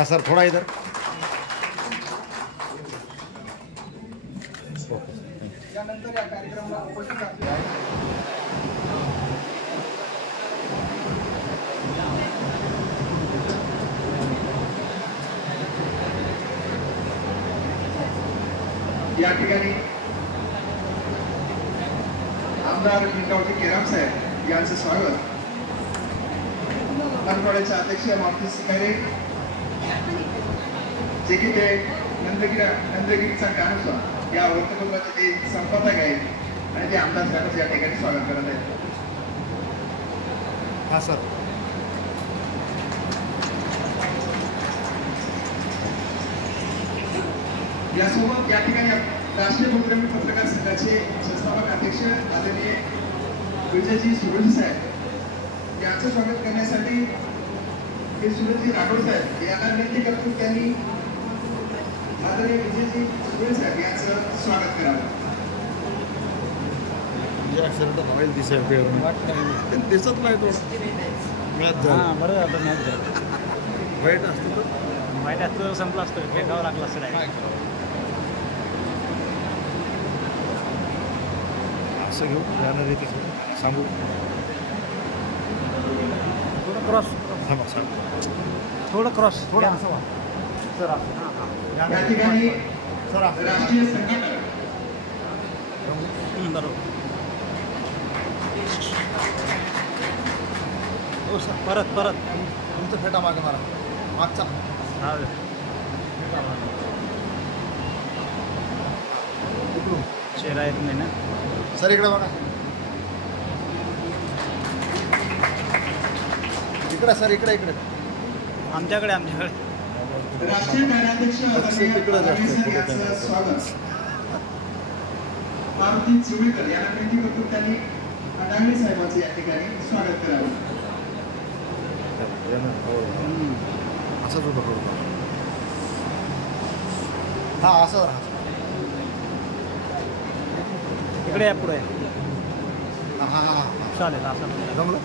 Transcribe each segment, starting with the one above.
हाँ सर थोड़ा इधर यानंतर या कार्यक्रमाला उपस्थित असलेल्या या ठिकाणी आमदार लिंगावती केराम साहेब यांचं स्वागत मनपाड्याचे अध्यक्ष मारुती सिकारे जे की ते नंदगिरीचा कानुसा या वृत्तपत्राचे ते संपादक आहेत आणि ते आमदार साहेबांचं या ठिकाणी स्वागत करत आहेत. हाँ सर यासोबत या ठिकाणी राष्ट्रीय मुद्रण पत्रकार संघाचे संस्थापक अध्यक्ष आदरणीय विजयजी सुरेश साहेब यांचं स्वागत करण्यासाठी सुरेशजी राठोड साहेब यांना विनंती करतो त्यांनी आदरणीय विजयजी सुरेश साहेब यांचं स्वागत करावं. मोबाईल दिसत नाही थोडं हां बरं आता मॅच झालं वाईट असतं तर वाईट असतं संपलं असतं फेकावं लागलं असतं असं घेऊ जाणार रीती सांगू थोडं क्रॉस थांबा सर थोडं क्रॉस थोडं असं सर या ठिकाणी राष्ट्रीय संघटना बरोबर हो सर परत तुमचं फेटा मागे मारा मागचा हा चेहरा येत नाही ना सर इकडे बघा इकडे सर इकडे आमच्याकडे राष्ट्रीय कार्याध्यक्ष यांचं स्वागत मारुती चिवळीकर यांना विनंती करतो त्यांनी डांगरे साहेबांचं या ठिकाणी स्वागत करावं. असंच होतं हा असं इकडे या पुढे हां हां चालेल असं जमलं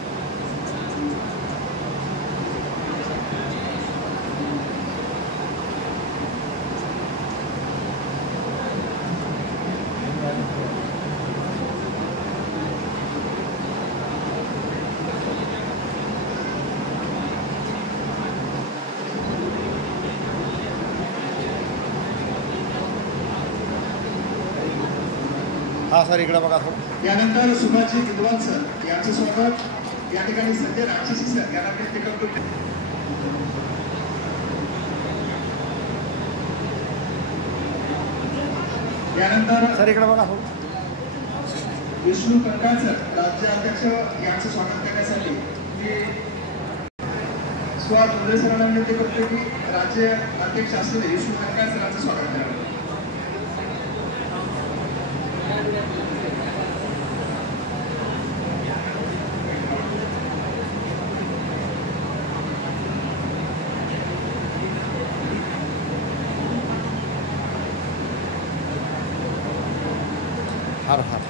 हाँ सर इकडे बघा थोडं. यानंतर सुभाषजी विद्वान सर यांचं स्वागत या ठिकाणी संजय राक्षसी सर यांना विनंती करतो. यानंतर सर इकडे बघा थोडं. विष्णू कंकाळ सर राज्याध्यक्ष यांचं स्वागत करण्यासाठी मी स्वागत मुंडे सरांना विनंती करतो की राज्य अध्यक्ष असलेले विष्णू कंकाळ सरांचं स्वागत करावं. हर हर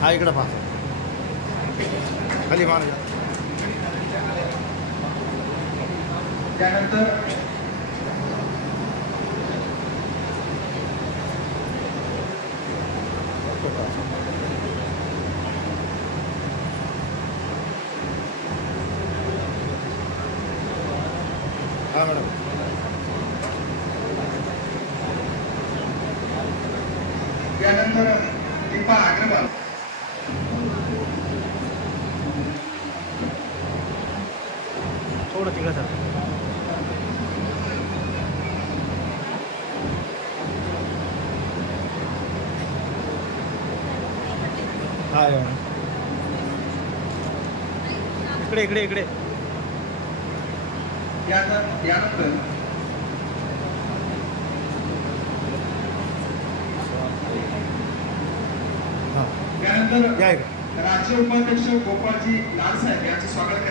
हा इकडे पहा खाली मान त्यानंतर हाँ मैडम यानंतर दीपा अग्रवाल थोडं तिकडे सर हां इकडे यानंतर राज्य उपाध्यक्ष गोपाळजी लाल साहेब यांचं स्वागत